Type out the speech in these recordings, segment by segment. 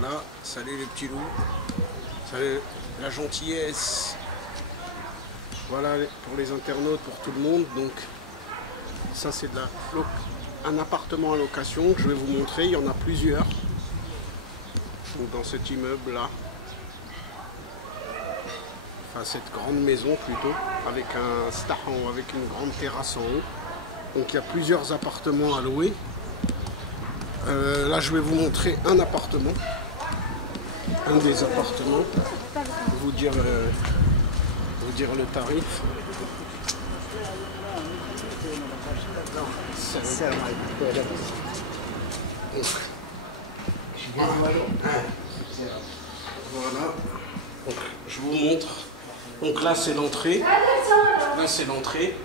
Voilà, salut les petits loups. Salut la gentillesse. Voilà pour les internautes, pour tout le monde. Donc ça c'est un appartement à location que je vais vous montrer. Il y en a plusieurs. Donc, dans cet immeuble là. Enfin cette grande maison plutôt. Avec un stahan, avec une grande terrasse en haut. Donc il y a plusieurs appartements à louer. Là je vais vous montrer un appartement. Un des appartements. Vous dire le tarif. Voilà. Donc, je vous montre. Donc là c'est l'entrée. Là c'est l'entrée.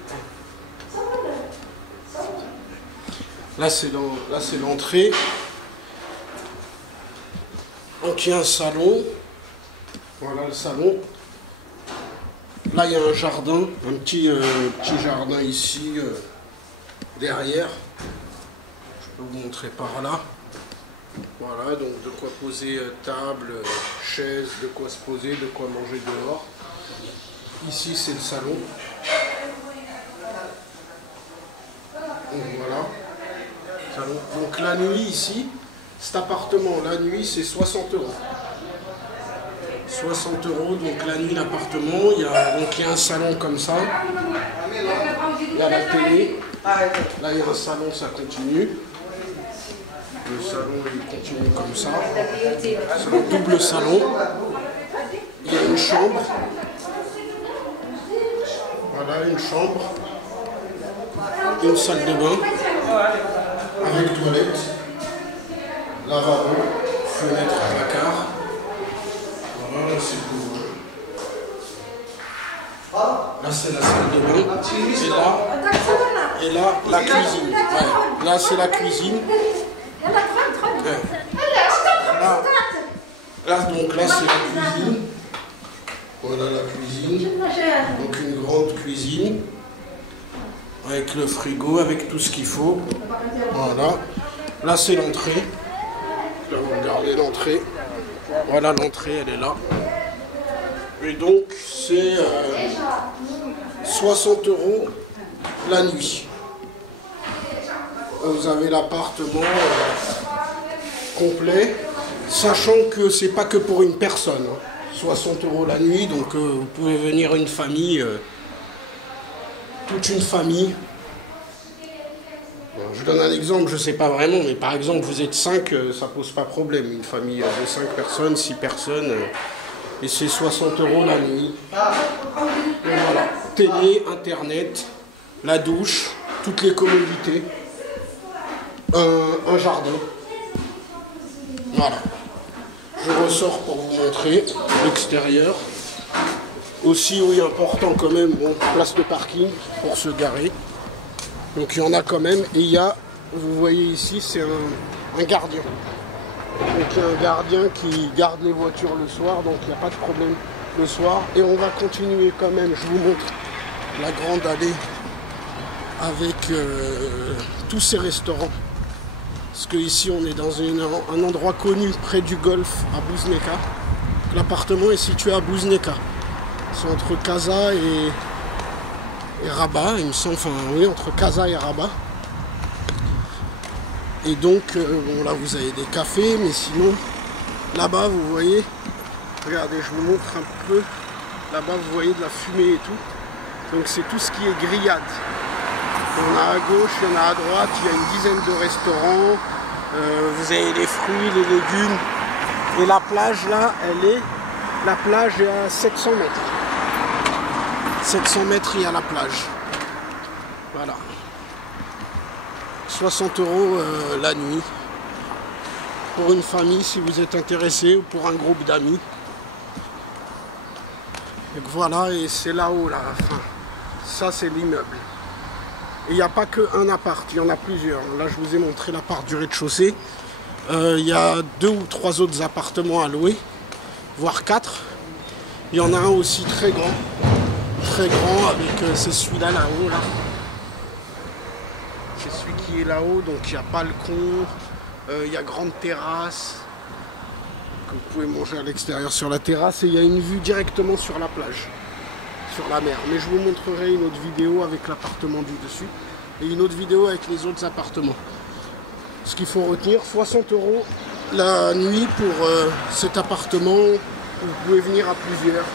Là c'est l'entrée. Donc il y a un salon. Voilà le salon. Là il y a un jardin, un petit jardin ici derrière. Je peux vous montrer par là. Voilà, donc de quoi poser table, chaise, de quoi se poser, de quoi manger dehors. Ici c'est le salon. Donc voilà. Salon. Donc la nuit ici, cet appartement, la nuit c'est 60 €. 60 €, donc la nuit l'appartement, il y a un salon comme ça. Il y a la télé. Là il y a un salon, ça continue. Le salon il continue comme ça. C'est un double salon. Il y a une chambre. Voilà une chambre. Une salle de bain. Avec toilette. Lavabo. Fenêtre placard. Voilà c'est pour. Là c'est la salle de bain. Et là la cuisine. Ouais. Là c'est la cuisine. Là c'est la cuisine. Voilà la cuisine. Donc une grande cuisine. Avec le frigo, avec tout ce qu'il faut. Voilà. Là c'est l'entrée. Là vous regardez l'entrée. Voilà l'entrée, elle est là. Et donc c'est 60 € la nuit. Vous avez l'appartement complet, sachant que c'est pas que pour une personne. 60 € la nuit, donc vous pouvez venir une famille, toute une famille. Bon, je donne un exemple, je sais pas vraiment, mais par exemple vous êtes 5, ça pose pas problème. Une famille de 5 personnes, 6 personnes, et c'est 60 € la nuit. Et voilà, télé, internet, la douche, toutes les commodités. Un jardin. Voilà. Je ressors pour vous montrer l'extérieur. Aussi, oui, important quand même, bon, place de parking pour se garer. Donc il y en a quand même. Et il y a, vous voyez ici, c'est un gardien. Donc il y a un gardien qui garde les voitures le soir, donc il n'y a pas de problème le soir. Et on va continuer quand même, je vous montre la grande allée avec tous ces restaurants. Parce que ici on est dans un endroit connu près du golfe à Bouzneka. L'appartement est situé à Bouzneka. C'est entre Casa et Rabat, il me semble, enfin oui, entre Casa et Rabat. Et donc, bon là vous avez des cafés, mais sinon, là-bas vous voyez, regardez, je vous montre un peu, là-bas vous voyez de la fumée et tout. Donc c'est tout ce qui est grillade. Il y en a à gauche, il y en a à droite, il y a une dizaine de restaurants, vous avez les fruits, les légumes, et la plage là, la plage est à 700 mètres. 700 mètres, il y a la plage. Voilà. 60 € la nuit. Pour une famille, si vous êtes intéressé, ou pour un groupe d'amis. Donc voilà, et c'est là-haut, là, enfin, ça c'est l'immeuble. Et il n'y a pas qu'un appart, il y en a plusieurs. Là, je vous ai montré l'appart du rez-de-chaussée. Il y a 2 ou 3 autres appartements à louer, voire 4. Il y en a un aussi très grand avec c'est celui-là là-haut. Là. C'est celui qui est là-haut, donc il y a balcon, il y a grande terrasse. vous pouvez manger à l'extérieur sur la terrasse et il y a une vue directement sur la plage, sur la mer. Mais je vous montrerai une autre vidéo avec l'appartement du dessus et une autre vidéo avec les autres appartements. Ce qu'il faut retenir, 60 € la nuit pour cet appartement. Vous pouvez venir à plusieurs.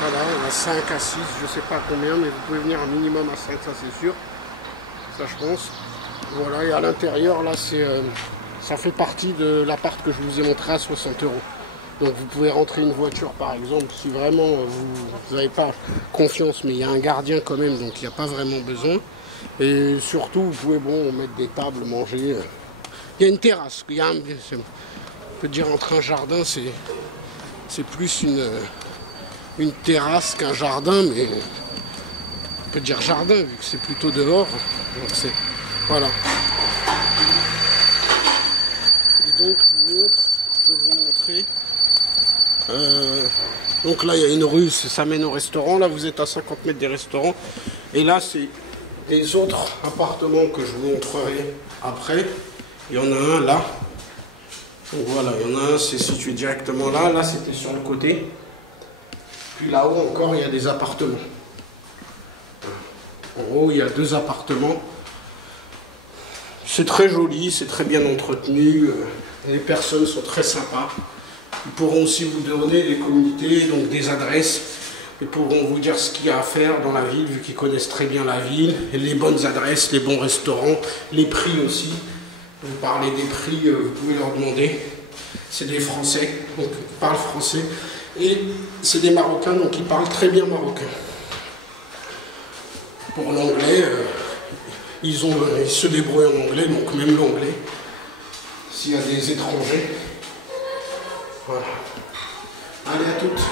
Voilà, à 5, à 6, je sais pas combien, mais vous pouvez venir un minimum à 5, ça c'est sûr. Ça je pense. Voilà, et à l'intérieur, là, ça fait partie de l'appart que je vous ai montré à 60 €. Donc vous pouvez rentrer une voiture par exemple, si vraiment vous n'avez pas confiance, mais il y a un gardien quand même, donc il n'y a pas vraiment besoin. Et surtout, vous pouvez mettre des tables, manger. Il y a une terrasse, on peut dire entre un jardin, c'est plus une terrasse qu'un jardin, mais on peut dire jardin, vu que c'est plutôt dehors. Donc c'est... Voilà. Et donc je vais vous montrer. Donc là il y a une rue, ça mène au restaurant. Là vous êtes à 50 mètres des restaurants. Et là c'est les autres appartements que je vous montrerai après. Il y en a un là. Donc voilà, il y en a un, c'est situé directement là. Là c'était sur le côté. Puis là-haut encore il y a des appartements. En haut il y a 2 appartements. C'est très joli, c'est très bien entretenu, les personnes sont très sympas. Ils pourront aussi vous donner des communités, donc des adresses. Ils pourront vous dire ce qu'il y a à faire dans la ville, vu qu'ils connaissent très bien la ville, et les bonnes adresses, les bons restaurants, les prix aussi. Vous parlez des prix, vous pouvez leur demander. C'est des Français, donc ils parlent français. Et c'est des Marocains, donc ils parlent très bien marocain. Pour l'anglais... Ils se débrouillent en anglais, donc même l'anglais, s'il y a des étrangers. Voilà. Allez, à toutes.